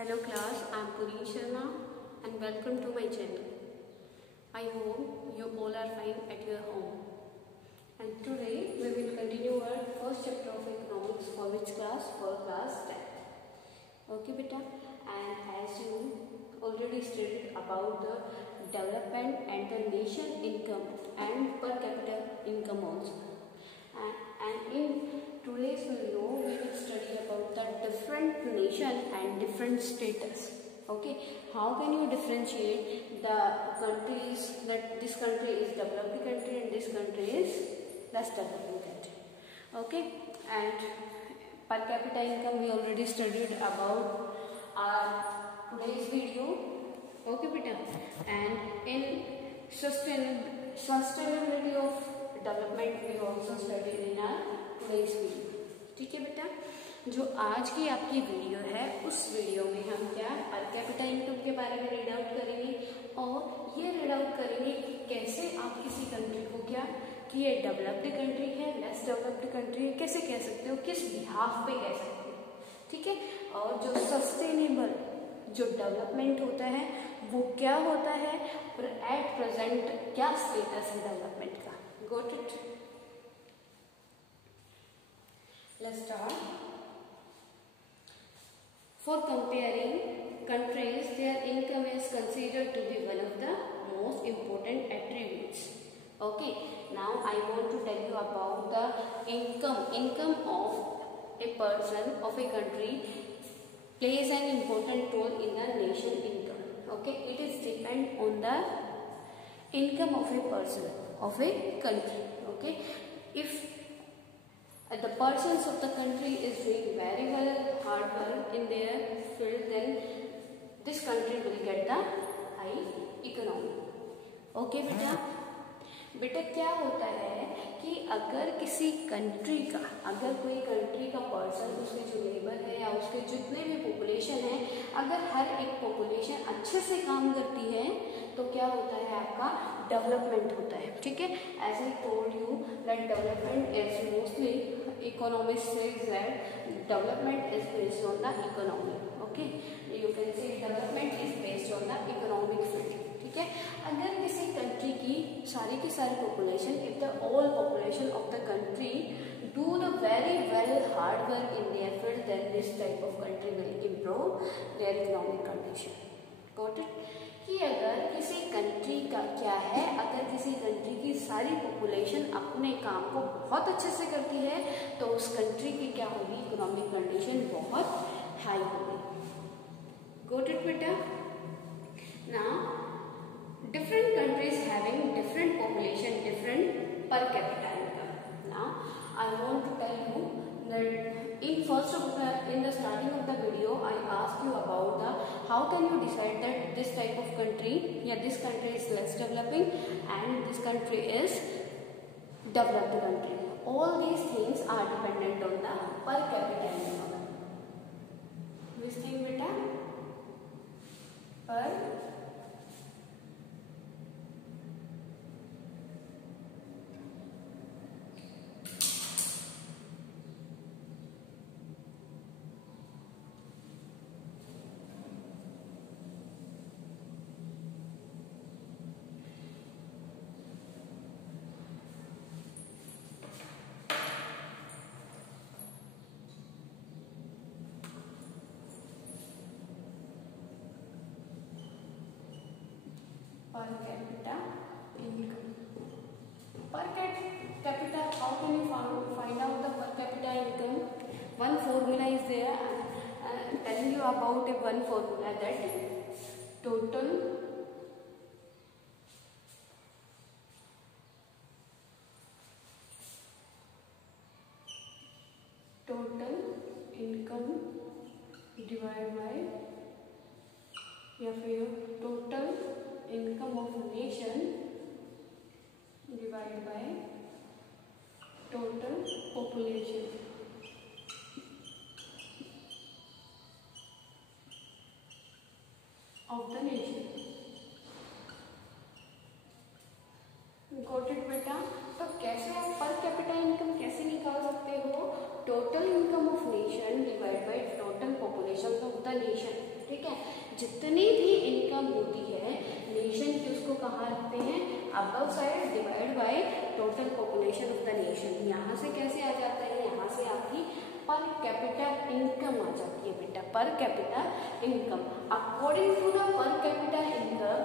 Hello class, I am Pureen Sharma and welcome to my channel. I hope you all are fine at your home. And today we will continue our first chapter of economics for which class? For class 10. Okay beta, and as you already studied about the development and the nation income and per capita income also. And in today's video we will study about the different nation and different status. Okay, how can you differentiate the countries that this country is developed country and this country is less developing country? Okay, and per capita income we already studied about our today's video. Okay beta, and in sustainability of development we also studied in our today's video. ठीक है बेटा, जो आज की आपकी video है उस video में हम क्या पर कैपिटा इनकम के बारे में रीड आउट करेंगे और ये रीड आउट करेंगे कि कैसे आप किसी कंट्री को क्या कि ये डेवलप्ड कंट्री है, लेस डेवलप्ड कंट्री है, कैसे कह सकते हो, किस बिहाफ पे कह सकते हो. ठीक है, और जो सस्टेनेबल जो डेवलपमेंट होता है वो क्या होता है और एट प्रेजेंट क्या स्टेटस है डेवलपमेंट का. Got it? Let's start. For comparing countries, their income is considered to be one of the most important attributes. Okay, now I want to tell you about the income of a person of a country plays an important role in the nation income. Okay, it is depend on the income of a person of a country. Okay, if the persons of the country is doing very well, hard work in their field, then this country will get the high economy. Okay बेटा क्या होता है कि अगर किसी country का, अगर कोई कंट्री का पर्सन, उसके जो लेबर है या उसके जितने भी पॉपुलेशन है, अगर हर एक पॉपुलेशन अच्छे से काम करती है तो क्या होता है आपका डेवलपमेंट होता है. ठीक है, as I told you that development is mostly economics says that development is based on the economy. Okay, you can say development is based on the economic field. ठीक है, अगर किसी कंट्री की सारी population, if the all population of the country do the very well hard work in their field, then this type of country will improve their economic condition. Got it? कि अगर किसी country का क्या है, अगर किसी कंट्री की सारी पॉपुलेशन अपने काम को बहुत अच्छे से करती है तो उस कंट्री की क्या होगी, इकोनॉमिक कंडीशन बहुत हाई होगी. गॉट इट बेटा? Now different countries having different population, different per capita income. Now I want to tell you that in the starting of the video I asked you about the how can you decide that this type of country, this country is less developing and this country is developed country. All these things are dependent on the per capita income. Which thing beta? Per capita income. Per capita, how can you find out the per capita income? One formula is there. I am telling you about one formula, that total income divided by या फिर total income of nation divided by total population of the nation. Got it बेटा? तो कैसे आप पर capita income कैसे निकाल सकते हो? Total income of nation divide by total population of the nation. ठीक जितनी भी इनकम होती है नेशन की, उसको कहाँ रखते हैं, above side divide by total population of the nation. यहाँ से कैसे आ जाता है, यहाँ से आपकी पर कैपिटा इनकम आ जाती है बेटा, per capita income. According to the per capita income,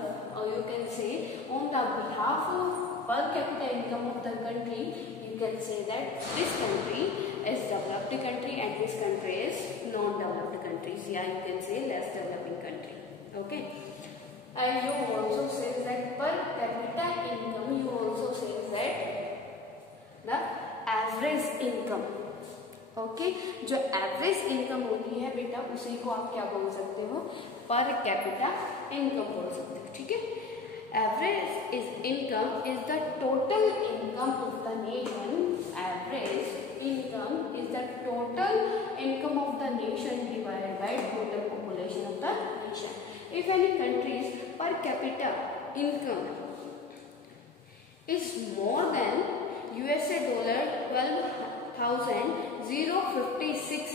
you can say on the behalf of per capita income of the country, you can say that this country is developed country and this country is non-developed countries. Yeah, you can say less developing country. Okay, and you also say that per capita income, you also say that the average income. Okay जो average income होती है बेटा, उसी को आप क्या बोल सकते हो, पर कैपिटा इनकम बोल सकते हो। ठीक है, average is income is the total income of the nation. Average income is the total income of the nation divided by total population of the nation. If any country's per capita income is more than USA dollar 12,056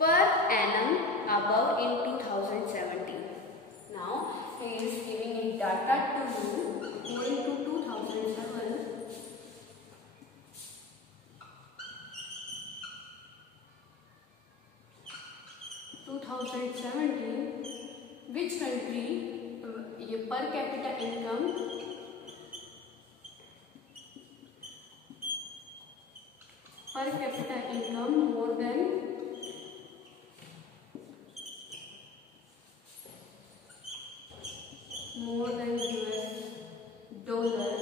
per annum above in 2017. Now he is giving in data to you going to 2007. 2017 which country ये per capita income more than US dollar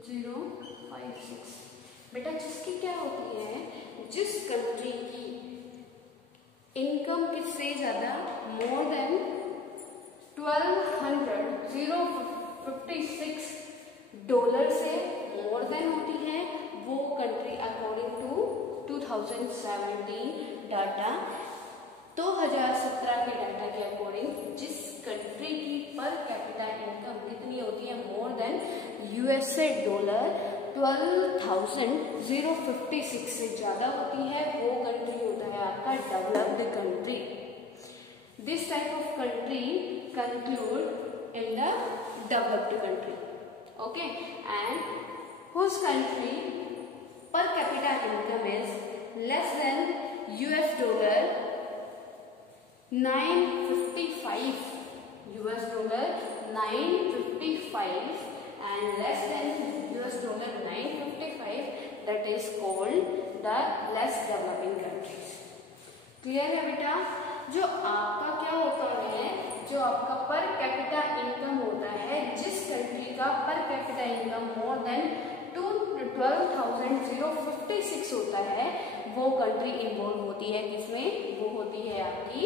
1256 बेटा, जिसकी क्या होती है, जिस country की income किससे ज्यादा, मोर देन 1256 डॉलर से मोर देन होती है, वो कंट्री अकॉर्डिंग टू 2017 डाटा, 2017 के डाटा के अकॉर्डिंग जिस कंट्री की पर कैपिटा इनकम कितनी होती है, मोर देन USA डॉलर 12,056 से ज्यादा होती है, वो कंट्री होता है आपका developed country. This type of country conclude in the developed country. Okay, and whose country per capita income is less than US dollar 955 US dollar 955 and less than US dollar 955, that is called the less developing countries. Clear है बेटा? जो आपका क्या होता है, जो आपका पर कैपिटा इनकम होता है, जिस कंट्री का पर कैपिटा इनकम मोर देन 12,056 होता है, वो कंट्री इन्वॉल्व होती है किसमें, वो होती है आपकी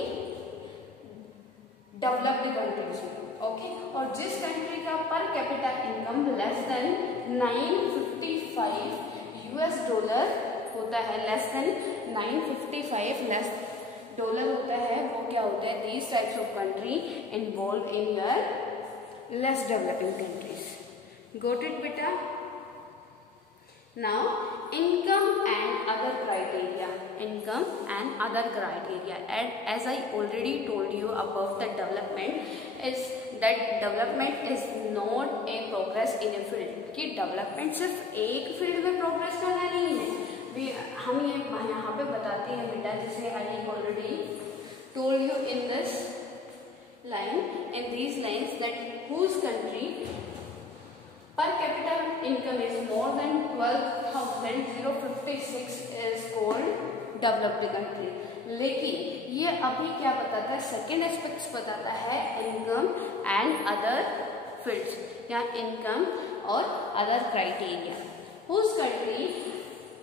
डेवलप्ड कंट्रीज में। ओके, और जिस कंट्री का पर capita income less than 955 US dollar होता है, लेस देन 955 लेस डॉलर होता है, वो क्या होता है, these types of country involve in your less developing countries. Got it बेटा? Now income and other criteria, income and other criteria, and as I already told you about the development is that development is not a progress in a field, कि development सिर्फ एक field में progress करना नहीं है, हम ये यहाँ पे बताते हैं बेटा, जिसे I already told you in this line, in these lines, that whose country per capita income is more than 12,056 is called developed country। लेकिन ये अभी क्या बताता है, सेकेंड एस्पेक्ट्स बताता है, इनकम एंड अदर फील्ड्स, या इनकम और other criteria. Whose country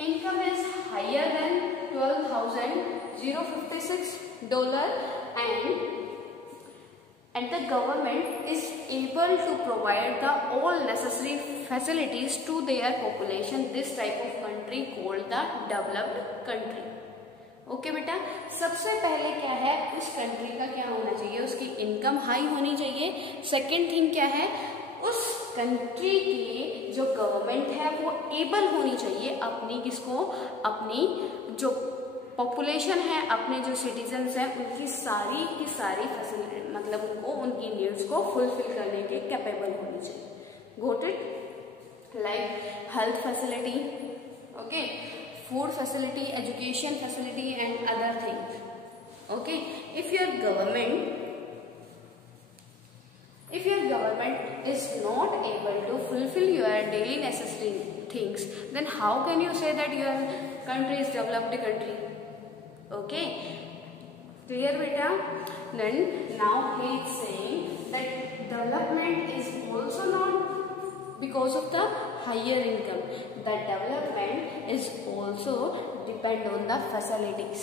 income is higher than 12,056 dollar and and the government is able to provide the all necessary facilities to their population. This type of country called the developed country. Okay बेटा, सबसे पहले क्या है, उस country का क्या होना चाहिए, उसकी इनकम हाई होनी चाहिए। सेकेंड थिंग क्या है, उस कंट्री की जो गवर्नमेंट है वो एबल होनी चाहिए अपनी किसको, अपनी जो पॉपुलेशन है, अपने जो सिटीजन्स हैं उनकी सारी की सारी फैसिलिटी, मतलब उनको उनकी नीड्स को फुलफिल करने के कैपेबल होनी चाहिए। Got it? Like health facility, okay, food facility, education facility and other things. Okay, if your government is not able to fulfill your daily necessary things, then how can you say that your country is developed country? Okay, clear beta? Then now he is saying that development is also not because of the higher income. The development is also depend on the facilities.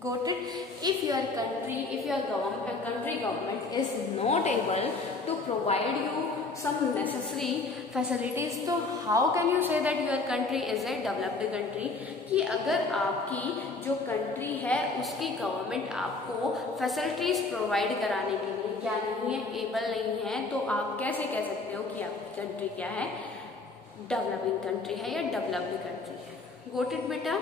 Got it? If your country government is not able to provide you some necessary facilities, तो how can you say that your country is a developed country? कि अगर आपकी जो country है उसकी government आपको facilities provide कराने के लिए क्या नहीं है, एबल नहीं है, तो आप कैसे कह सकते हो कि आपकी कंट्री क्या है, डेवलपिंग कंट्री है या डेवलप्ड कंट्री है। गोट इट बेटा?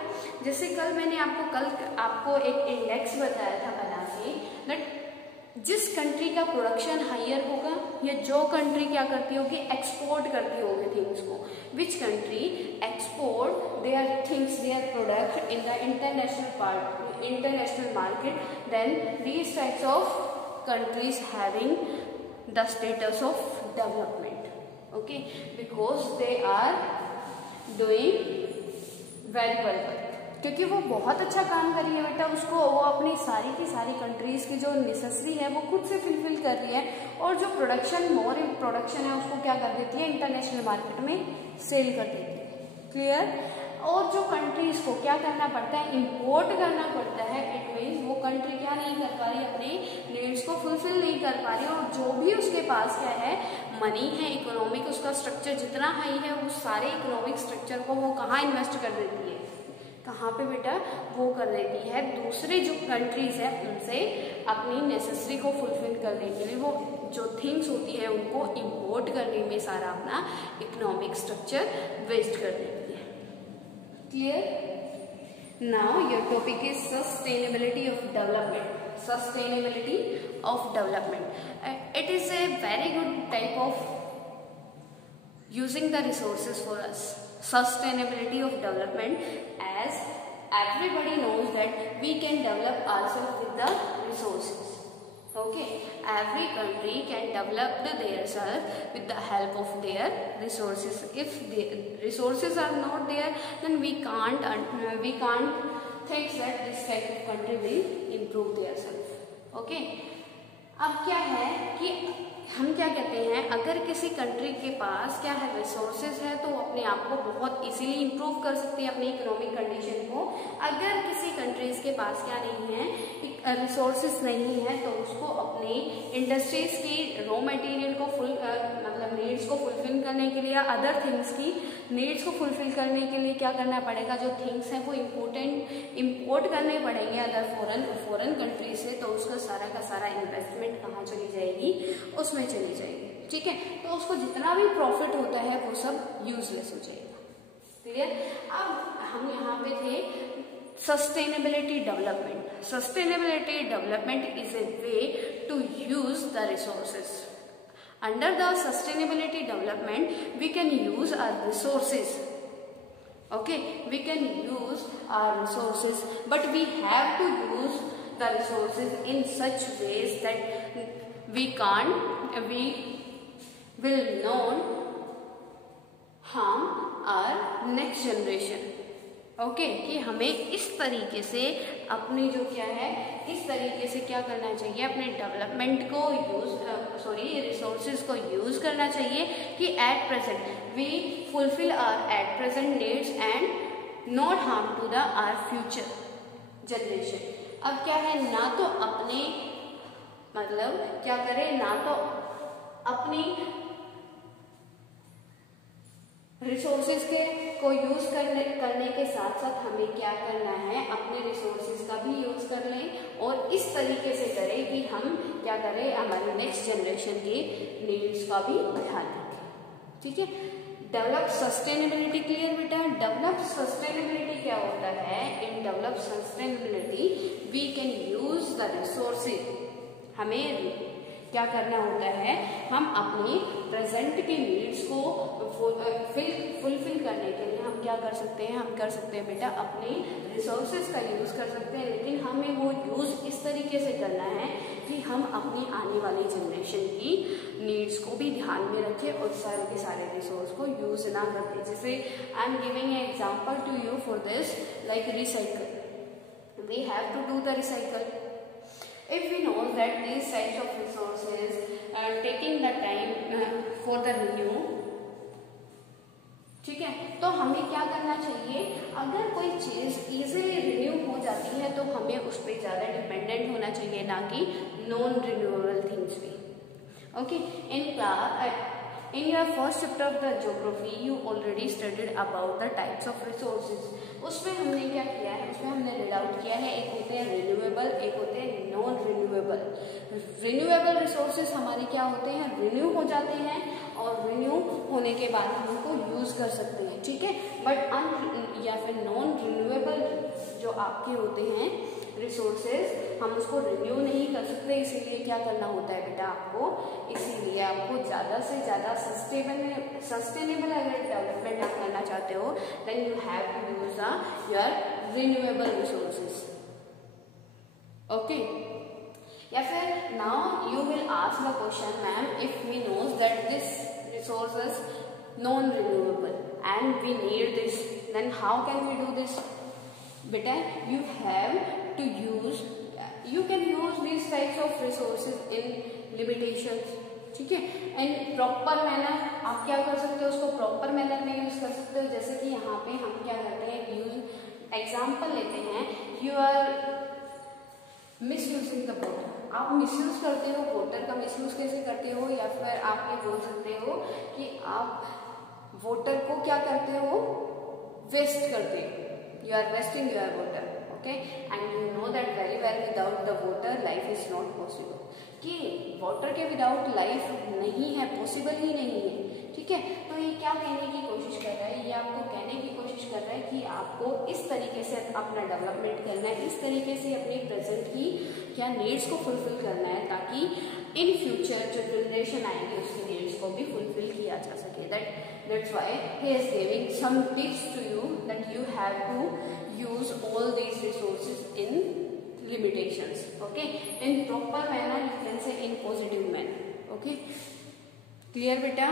जैसे कल मैंने आपको एक इंडेक्स बताया था बना के, दैट जिस कंट्री का प्रोडक्शन हायर होगा या जो कंट्री क्या करती होगी, एक्सपोर्ट करती होगी थिंग्स को, which country export their things, their product in the international market, then these types of countries having the status of development. Okay, because they are doing very well, क्योंकि वो बहुत अच्छा काम कर रही है बेटा, उसको वो अपनी सारी की सारी कंट्रीज की जो नेसेसरी है वो खुद से फुलफिल कर रही है, और जो प्रोडक्शन है उसको क्या कर देती है, इंटरनेशनल मार्केट में सेल कर देती है। क्लियर? और जो कंट्रीज को क्या करना पड़ता है, इंपोर्ट करना पड़ता है, इट मीन्स वो कंट्री क्या नहीं कर पा रही, अपने नीड्स को फुलफिल नहीं कर पा रही, और जो भी उसके पास क्या है, मनी है, इकोनॉमिक उसका स्ट्रक्चर जितना हाई है, उस सारे इकोनॉमिक स्ट्रक्चर को वो कहाँ इन्वेस्ट कर देती है, कहाँ पे बेटा, वो कर देती है दूसरे जो कंट्रीज है उनसे अपनी नेसेसरी को फुलफिल करने के लिए, वो जो थिंग्स होती है उनको इंपोर्ट करने में सारा अपना इकोनॉमिक स्ट्रक्चर वेस्ट कर देती है। Clear? Now your topic is sustainability of development. Sustainability of development. It is a very good type of using the resources for us. Sustainability of development, as everybody knows that we can develop ourselves with the resources. Okay, every country can develop themselves with the help of their resources. If the resources are not there, then we can't think that this type of country will improve themselves. Okay, अब क्या है कि हम क्या कहते हैं, अगर किसी कंट्री के पास क्या है, रिसोर्सेज है, तो वो अपने आप को बहुत इजीली इंप्रूव कर सकती है अपनी इकोनॉमिक कंडीशन को। अगर किसी कंट्रीज के पास क्या नहीं है, रिसोर्सेज नहीं है, तो उसको अपनी इंडस्ट्रीज की रॉ मटेरियल को मतलब नीड्स को फुलफिल करने के लिए, अदर थिंग्स की नीड्स को फुलफिल करने के लिए क्या करना पड़ेगा, जो थिंग्स हैं वो इम्पोर्ट करने पड़ेंगे अदर फॉरेन कंट्री से, तो उसका सारा का सारा इन्वेस्टमेंट कहाँ चली जाएगी, उसमें चली जाएगी। ठीक है, तो उसको जितना भी प्रॉफिट होता है वो सब यूजलेस हो जाएगा। क्लियर? अब हम यहाँ पे थे sustainability development. Sustainability development is a way to use the resources. Under the sustainability development, we can use our resources. Okay, we can use our resources, but we have to use the resources in such ways that we will not harm our next generation. Okay, कि हमें इस तरीके से अपनी जो क्या है, इस तरीके से क्या करना चाहिए, अपने डेवलपमेंट को रिसोर्सेज को यूज करना चाहिए कि at present we fulfil our at present needs and not harm to the our future generation. अब क्या है, ना तो अपने मतलब क्या करें, ना तो अपनी रिसोर्सेज के को यूज करने के साथ साथ हमें क्या करना है, अपने रिसोर्सेज का भी यूज कर लें और इस तरीके से करें कि हम क्या करें, हमारी नेक्स्ट जनरेशन के नीड्स का भी ध्यान रखें। ठीक है, डेवलप सस्टेनेबिलिटी। क्लियर बेटा, डेवलप सस्टेनेबिलिटी क्या होता है? In develop sustainability we can use the resources. हमें क्या करना होता है, हम अपने प्रेजेंट के नीड्स को फुलफिल करने के लिए हम क्या कर सकते हैं, हम कर सकते हैं बेटा अपने रिसोर्सेज का यूज कर सकते हैं, लेकिन हमें वो यूज इस तरीके से करना है कि हम अपनी आने वाली जनरेशन की नीड्स को भी ध्यान में रखें और सारे के सारे रिसोर्स को यूज ना करते। जैसे I am giving a example to you for this, like recycle. We have to do the recycle. If we know that these types of resources are taking the time for the renew, ठीक है, तो हमें क्या करना चाहिए, अगर कोई चीज इजीली रिन्यू हो जाती है तो हमें उस पर ज्यादा डिपेंडेंट होना चाहिए, ना कि नॉन रिन्यूएबल थिंग्स पे। Okay, in your first chapter of the geography you already studied about the types of resources। उसमें हमने क्या किया है, उसमें हमने रीड आउट किया है, एक होते हैं रिन्यूएबल, एक होते हैं नॉन रिन्यूएबल। रिन्यूएबल रिसोर्सेज हमारे क्या होते हैं, रिन्यू हो जाते हैं और रिन्यू होने के बाद हम उनको यूज कर सकते हैं। ठीक है, बट या फिर नॉन रिन्यूएबल जो आपके होते हैं रिसोर्सेज, हम उसको रिन्यू नहीं कर सकते, इसीलिए क्या करना होता है बेटा आपको, इसीलिए आपको ज्यादा से ज्यादा सस्टेनेबल अगर डेवलपमेंट आप करना चाहते हो, then you have to use your renewable resources. Okay, या फिर now you will ask the question, ma'am if we knows that this resource is non renewable and we need this, then how can we do this? बेटा you have to use, you can use these types of resources in limitations। ठीक है, and proper manner आप क्या कर सकते हो, उसको proper manner में यूज कर सकते हो। जैसे कि यहाँ पे हम क्या करते हैं, यूज एग्जाम्पल लेते हैं, you are misusing the water. आप मिसयूज करते हो, वाटर का मिसयूज कैसे करते हो, या फिर आप ये बोल सकते हो कि आप वाटर को क्या करते हो, वेस्ट करते हो, you are wasting your water। okay, and you know that very well without the water life is not possible, कि वाटर के विदाउट लाइफ नहीं है, पॉसिबल ही नहीं है। ठीक है, तो ये क्या कहने की कोशिश कर रहा है, ये आपको कहने की कोशिश कर रहा है कि आपको इस तरीके से अपना डेवलपमेंट करना है, इस तरीके से अपने प्रेजेंट की क्या नीड्स को फुलफिल करना है, ताकि इन फ्यूचर जो जनरेशन आएगी उसकी नीड्स को भी फुलफिल किया जा सके। That's why he is giving some tips to you that you have to use all these resources in limitations, okay, in proper manner, you can say in positive manner। okay, clear beta?